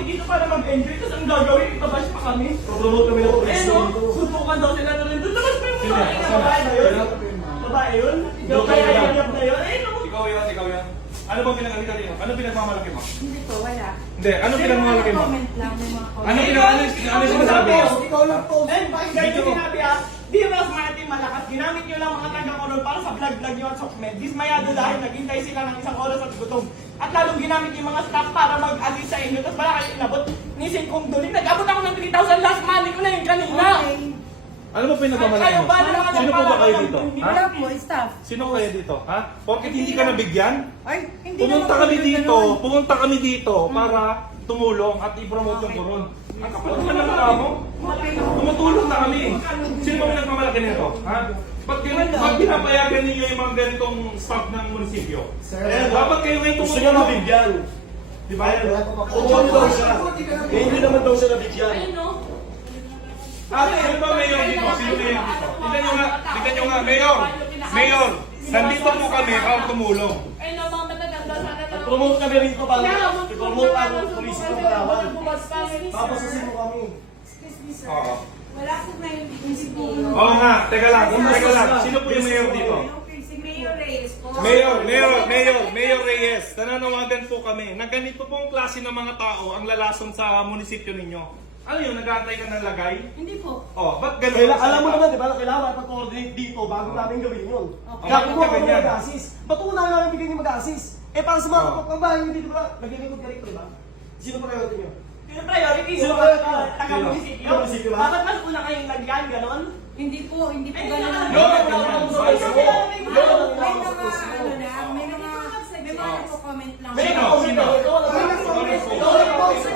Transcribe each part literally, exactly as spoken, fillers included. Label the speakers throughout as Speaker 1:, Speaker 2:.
Speaker 1: dito para mag-enjoy, tapos ang gagawin, itabash pa kami.
Speaker 2: Promote kami ng
Speaker 1: Eh
Speaker 2: preso
Speaker 1: no,
Speaker 2: dito.
Speaker 1: suntukan daw sila na rin doon. Tapos may
Speaker 2: Sino?
Speaker 1: mga ina, babae na yun. Babae yun? Yung kaya yayap na yun? Eh no.
Speaker 3: Ikaw yan, ikaw yan. Ano bang pinag-alita dito? Ano pinagmamalaki mo?
Speaker 4: Hindi po, wala.
Speaker 3: Hindi, ano pinagmamalaki mo?
Speaker 4: Comment lang, may mga comment.
Speaker 3: Ano pinag ano ano sinasabi mo?
Speaker 2: Ikaw lang po.
Speaker 1: Eh, bakit ganyan sinabi ah? Di ba smart team malakas? Ginamit nyo lang mga taga-koron para sa vlog-vlog nyo at sokmed. Dismayado dahil naghintay sila ng isang oras at gutom. At lalong ginamit yung mga staff para mag-assist sa inyo. Tapos wala kayo inabot. Nisin kong duling. Nag-abot ako ng three thousand last money ko na yung kanina.
Speaker 4: Okay.
Speaker 3: Ano mo pinagmamalaki
Speaker 1: Kayo
Speaker 3: mo?
Speaker 1: ba naman
Speaker 3: Sino po ba kayo dito? Ha?
Speaker 4: Wala po, staff.
Speaker 3: Sino kayo dito? Ha? Porket hindi ka nabigyan?
Speaker 4: Ay, hindi
Speaker 3: Pumunta
Speaker 4: naman
Speaker 3: kami
Speaker 4: po
Speaker 3: dito,
Speaker 4: ganun.
Speaker 3: pumunta kami dito para tumulong at i-promote yung koron. Ang kapal naman ng tao mo. Tumutulong na kami. Sino ba pinagmamalaki nito? Ha? Ba't ganun, ba't pinapayagan ninyo yung mga ganitong staff ng munisipyo?
Speaker 2: Sir,
Speaker 3: Dapat kayo ngayon
Speaker 2: gusto niya
Speaker 3: tumutulong.
Speaker 2: mabigyan. Di ba? Utot daw siya. Eh, hindi naman daw siya nabigyan.
Speaker 1: Ayun no.
Speaker 3: Ate, ano ba mayor dito? Sino mayor dito? Tignan nyo nga, tignan nyo nga, mayor! Mayor! Nandito po kami para tumulong.
Speaker 1: Ayun no, mga matatanda sana lang.
Speaker 2: Promote kami rito para i-promote ang police ng Palawan. Tapos sino kami.
Speaker 4: Excuse me, sir.
Speaker 3: Oo.
Speaker 4: Wala po ngayon munisipyo.
Speaker 3: Oo nga, teka lang, teka lang. Sino po yung mayor dito?
Speaker 4: Okay, si Mayor Reyes po.
Speaker 3: Mayor, Mayor, Mayor, Mayor Reyes, nananawagan po kami na ganito pong klase ng mga tao ang lalason sa munisipyo ninyo. Ano yun, nag-aantay ka ng lagay?
Speaker 4: Hindi po.
Speaker 3: Oh, ba't ganun?
Speaker 2: Kailan, alam mo naman, di ba, na kailangan makipag-coordinate dito bago namin gawin yun.
Speaker 4: Okay.
Speaker 2: Kaya kung
Speaker 3: Bakit
Speaker 2: ako
Speaker 3: ganyan?
Speaker 2: mag-assist, ba't una namin bigyan yung mag-assist? Eh, para sa mga
Speaker 3: Oh.
Speaker 2: kapagbahay nyo dito, ba? Naglilingkod ka rito, di ba? Sino pa kayo nyo?
Speaker 1: Yung priority
Speaker 2: Sino
Speaker 1: yung
Speaker 2: ba yun? Sino?
Speaker 1: taga-munisipyo.
Speaker 2: Sino munisipyo ba?
Speaker 1: Bakit mas una kayong lagyan, ganon?
Speaker 4: Hindi po, hindi po
Speaker 1: Ay,
Speaker 4: ganun.
Speaker 1: hindi
Speaker 3: No,
Speaker 1: naman.
Speaker 3: no, no, no,
Speaker 2: no,
Speaker 4: May mga,
Speaker 2: no,
Speaker 4: may
Speaker 2: no,
Speaker 4: mga,
Speaker 2: no,
Speaker 4: ano na, may mga, may mga nagko-comment lang.
Speaker 2: May
Speaker 3: Sino?
Speaker 2: nag-comment
Speaker 3: Sino?
Speaker 2: ako, ikaw lang nag-comment. Ikaw lang nag-comment.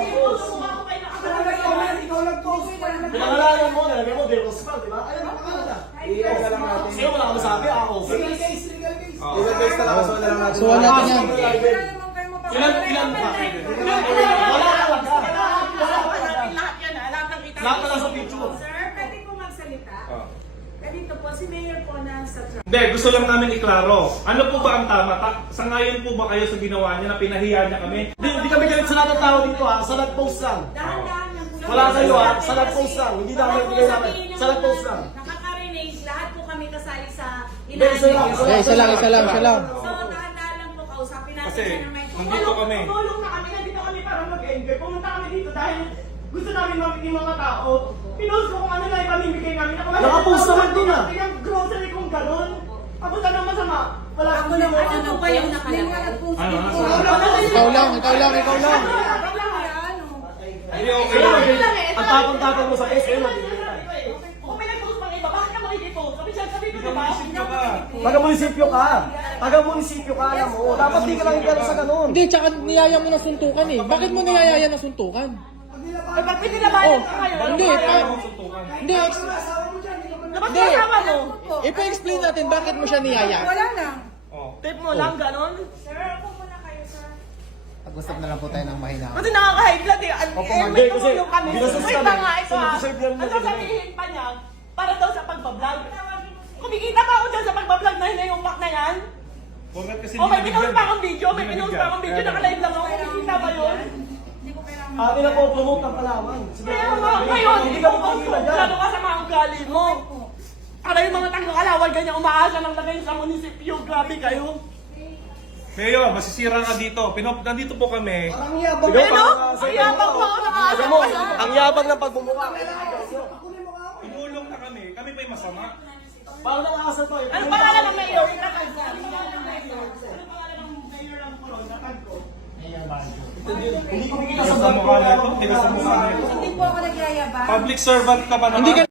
Speaker 4: Ikaw nag-post.
Speaker 2: Pinangalanan mo, nalagay mo, Del Rosval, di ba? Ayun, pangalan na.
Speaker 5: I-ano na lang natin.
Speaker 2: Sino wala ka masabi? Ah, okay.
Speaker 5: Ilan guys na lang, so na lang natin.
Speaker 6: So, wala natin yan.
Speaker 4: Wala naman kayo mapapalala.
Speaker 2: Ilan, ilan ba?
Speaker 1: Wala ka lang ka. Wala ka natin lahat yan ah. Lahat ng kita.
Speaker 2: Lahat na lang sa picture.
Speaker 4: Sir, pwede po magsalita.
Speaker 3: Oh.
Speaker 4: Ganito po, si Mayor po na sa truck.
Speaker 3: Hindi, gusto lang namin iklaro. Ano po ba ang tama? Ta- sangayon po ba kayo sa ginawa niya na pinahiya niya kami?
Speaker 2: Hindi, hindi kami galit sa lahat ng tao dito ha, sa nag-post lang.
Speaker 4: Dahan-dahan lang po.
Speaker 2: Wala kayo ha, sa nag-post lang. Hindi namin ibigay namin. Sa nag-post lang.
Speaker 4: Nakaka-renage, lahat po kami kasali sa
Speaker 2: Hindi, isa lang,
Speaker 4: ilalim.
Speaker 6: Eh, isa lang, isa lang, isa lang.
Speaker 4: So, dahan-dahan lang po kausapin natin
Speaker 3: Kasi,
Speaker 4: siya ng may
Speaker 3: nandito kami.
Speaker 1: Tumulong na kami. Nandito kami para mag-enjoy. Pumunta kami dito dahil gusto namin mamit yung mga tao. Pinost ko kung ano lang ipamimigay namin.
Speaker 2: Nakapost naman dun, ah.
Speaker 1: Yung grocery kong gano'n. Tapos ano masama? Wala
Speaker 4: Ako
Speaker 1: akong
Speaker 4: lang,
Speaker 1: ginawa.
Speaker 4: ano po kayong nakalagay?
Speaker 3: Ano, ano?
Speaker 6: Ikaw lang, ikaw lang, ikaw lang.
Speaker 3: Hindi, okay lang.
Speaker 2: Ang tapang-tapang mo sa post, ayun.
Speaker 1: Kung may nag-post pang iba, bakit ka makikipost? Sabi siya, sabi ko diba?
Speaker 2: Taga-munisipyo ka. Taga-munisipyo ka, alam mo. Dapat di ka lang gano'n sa ganun.
Speaker 6: Hindi, tsaka niyaya mo na suntukan eh. Bakit mo niyayaya na suntukan?
Speaker 1: Ay, ba't pinilabayan ka ngayon?
Speaker 6: Hindi, pa, hindi, ex-
Speaker 1: Dapat
Speaker 6: Hindi.
Speaker 1: kasama mo?
Speaker 6: ipa-explain natin bakit mo siya niyaya.
Speaker 4: Wala lang.
Speaker 3: Oh.
Speaker 1: Tape mo lang, gano'n?
Speaker 4: Sir, ako muna kayo sa...
Speaker 6: Pag-usap na lang po tayo ng mahina.
Speaker 1: Kasi nakaka-high blood eh. An-
Speaker 2: Opo,
Speaker 1: eh,
Speaker 2: ma'am.
Speaker 1: may
Speaker 2: Kasi
Speaker 1: tumulong kami.
Speaker 2: ginastos
Speaker 1: Wait
Speaker 2: kami.
Speaker 1: lang nga, ito
Speaker 2: So,
Speaker 1: ah.
Speaker 2: nag-deserve yan
Speaker 1: Ang
Speaker 2: na ganun.
Speaker 1: sasabihin pa niya, para daw sa pagbablog. Kumikita pa ako dyan sa pagbablog na hinayumak na yan.
Speaker 3: Porket kasi
Speaker 1: O may
Speaker 3: hindi
Speaker 1: pinost
Speaker 3: nabigyan.
Speaker 1: pa akong video, may pinost pa akong video, naka-live lang ako. Kumikita ba yun?
Speaker 4: Hindi ko kailangan.
Speaker 2: Ah, pinapopromote ng Palawan. Sige,
Speaker 1: Kaya nga, ngayon,
Speaker 2: hindi
Speaker 1: hindi
Speaker 2: ka
Speaker 1: ko
Speaker 2: makikita dyan.
Speaker 1: Lalo ka sa mga ugali mo. Para yung mga taga-kalawal, ganyan umaasa ng lagay sa munisipyo. Grabe kayo.
Speaker 3: Mayor, masisira ka dito. Pinop, nandito po kami.
Speaker 2: Ang yabang.
Speaker 1: Ayun, no? Ang yabang mo, nakaasa
Speaker 2: Alam mo,
Speaker 1: ka sa...
Speaker 2: ang yabang ng pagmumukha.
Speaker 3: Tumulong na kami. Kami pa yung masama.
Speaker 2: Parang nakakasal to.
Speaker 1: Ano pangalan ng mayor? Itatag ko. Ano pangalan ng mayor? Ano pangalan ng mayor ng Coron? Itatag ko.
Speaker 2: Hindi ko makikita
Speaker 3: Tigas
Speaker 2: sa
Speaker 3: sa
Speaker 2: vlog
Speaker 3: mukha
Speaker 2: ko.
Speaker 3: nito. Tigas sa mukha nito.
Speaker 4: Hindi po ako nagyayabang.
Speaker 3: Public servant ka pa naman.
Speaker 6: Hindi ka